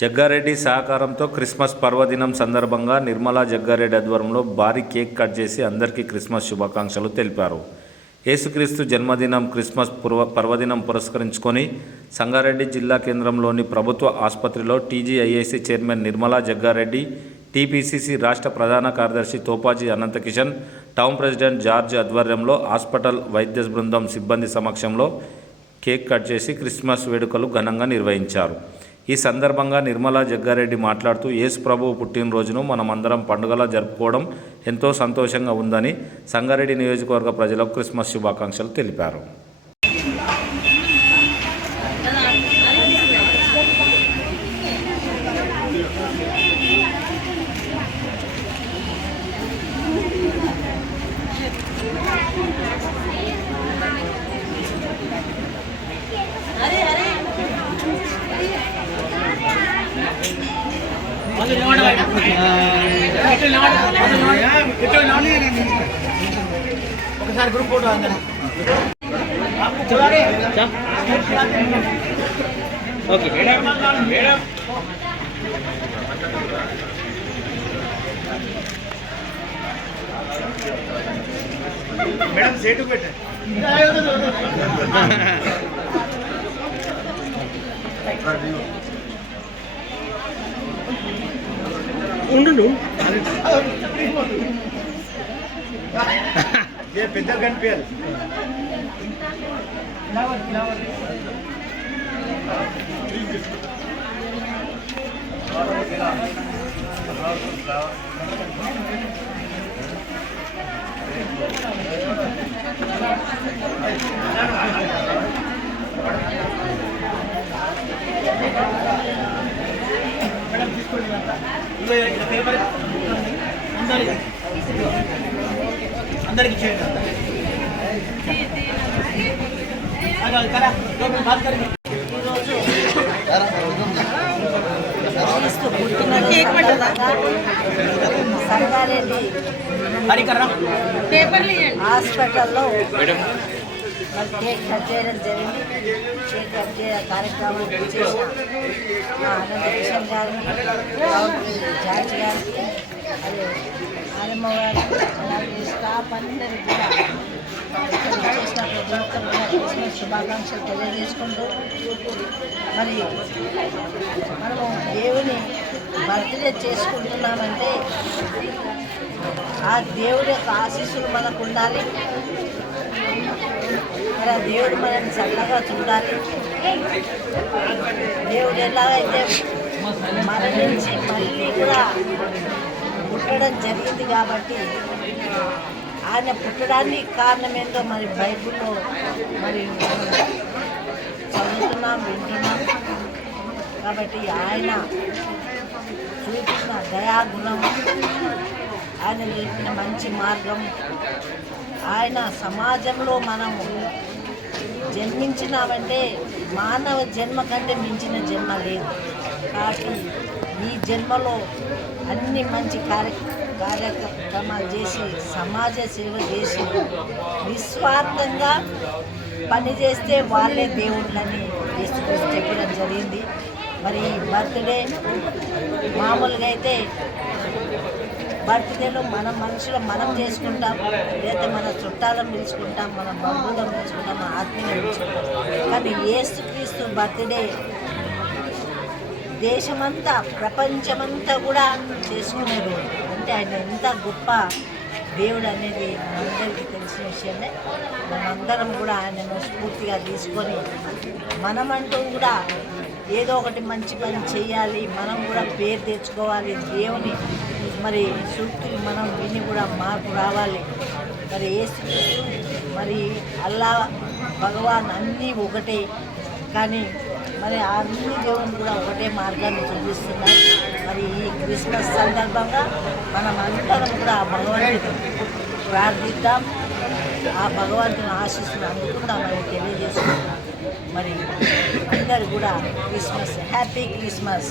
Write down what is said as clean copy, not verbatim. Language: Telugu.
జగ్గారెడ్డి సహకారంతో క్రిస్మస్ పర్వదినం సందర్భంగా నిర్మలా జగ్గారెడ్డి ఆధ్వర్యంలో భారీ కేక్ కట్ చేసి అందరికీ క్రిస్మస్ శుభాకాంక్షలు తెలిపారు. యేసుక్రీస్తు జన్మదినం క్రిస్మస్ పర్వదినం పురస్కరించుకొని సంగారెడ్డి జిల్లా కేంద్రంలోని ప్రభుత్వ ఆసుపత్రిలో TGIAC chairman Nirmala Jaggareddy, TPCC రాష్ట్ర ప్రధాన కార్యదర్శి Topaji Anantkishan, town president George ఆధ్వర్యంలో హాస్పిటల్ వైద్య బృందం సిబ్బంది సమక్షంలో కేక్ కట్ చేసి క్రిస్మస్ వేడుకలు ఘనంగా నిర్వహించారు. ఈ సందర్భంగా నిర్మలా జగ్గారెడ్డి మాట్లాడుతూ యేసు ప్రభువు పుట్టినరోజును మనమందరం పండుగలా జరుపుకోవడం ఎంతో సంతోషంగా ఉందని సంగారెడ్డి నియోజకవర్గ ప్రజలకు క్రిస్మస్ శుభాకాంక్షలు తెలిపారు. ఒకసారి గ్రూప్ ఫోటో అందరం ఓకే మేడం సేటు పెట్టండి. ఉండు పెద్ద కనిపించాలి. అందరికి చేయండి. సంగారెడ్డి హాస్పిటల్లో కేక్ కట్ చేయడం జరిగింది. కేక్ కట్ చేయ కార్యక్రమం చేసిన అనంతకిషన్ గారు, జార్జ్ గారికి, అదే ఆరమ్మ గారికి, అలాగే స్టాఫ్ అందరికీ కూడా చేసిన ప్రతి ఒక్కరు కూడా క్రిస్మస్ శుభాకాంక్షలు తెలియజేసుకుంటూ, మరి మనము దేవుని బర్త్డే చేసుకుంటున్నామంటే ఆ దేవుడి యొక్క ఆశీస్సులు మనకు ఉండాలి. మరి ఆ దేవుడు మనల్ని చల్లగా చూడాలి. దేవుడు ఎలాగైతే మరణించి మళ్ళీ కూడా పుట్టడం జరిగింది కాబట్టి ఆయన పుట్టడానికి కారణం ఏంటో మరి బైబిల్లో మరి చదువుతున్నాం, వింటున్నాం. కాబట్టి ఆయన చూపిన దయాగుణం, ఆయన చూపిన మంచి మార్గం, ఆయన సమాజంలో మనము జన్మించినామంటే మానవ జన్మ కంటే మించిన జన్మ లేదు. కాబట్టి ఈ జన్మలో అన్ని మంచి కార్యక్రమాలు చేసి సమాజ సేవ చేసి నిస్వార్థంగా పనిచేస్తే వాళ్ళే దేవుళ్ళని చెప్పడం జరిగింది. మరి బర్త్డే మామూలుగా అయితే బర్త్డేలో మన మనుషులు మనం చేసుకుంటాం, లేదా మన చుట్టాలను పిలుచుకుంటాం, మన బంధువులను పిలుచుకుంటాం, మన ఆత్మీయులను పిలుచుకుంటాం. కానీ యేసుక్రీస్తు బర్త్డే దేశమంతా ప్రపంచమంతా కూడా చేసుకునేది. అంటే ఆయన ఎంత గొప్ప దేవుడు అనేది మనందరికీ తెలిసిన విషయమే. మనందరం కూడా ఆయనను స్ఫూర్తిగా తీసుకొని మనమంటూ కూడా ఏదో ఒకటి మంచి పని చేయాలి, మనం కూడా పేరు తెచ్చుకోవాలి, దేవుని మరి సూక్తులు మనం విని కూడా మార్పు రావాలి. మరి యేసుక్రీస్తు మరి అల్లా భగవాన్ అన్నీ ఒకటే, కానీ మరి అన్ని దేవుని కూడా ఒకటే మార్గాన్ని చూపిస్తున్నారు. మరి ఈ క్రిస్మస్ సందర్భంగా మనం అందరం కూడా ఆ భగవంతుని ప్రార్థిద్దాం, ఆ భగవంతుని ఆశీస్సులు అందుకుందామని తెలియజేసుకుంటాం. మరి అందరు కూడా క్రిస్మస్ హ్యాపీ క్రిస్మస్.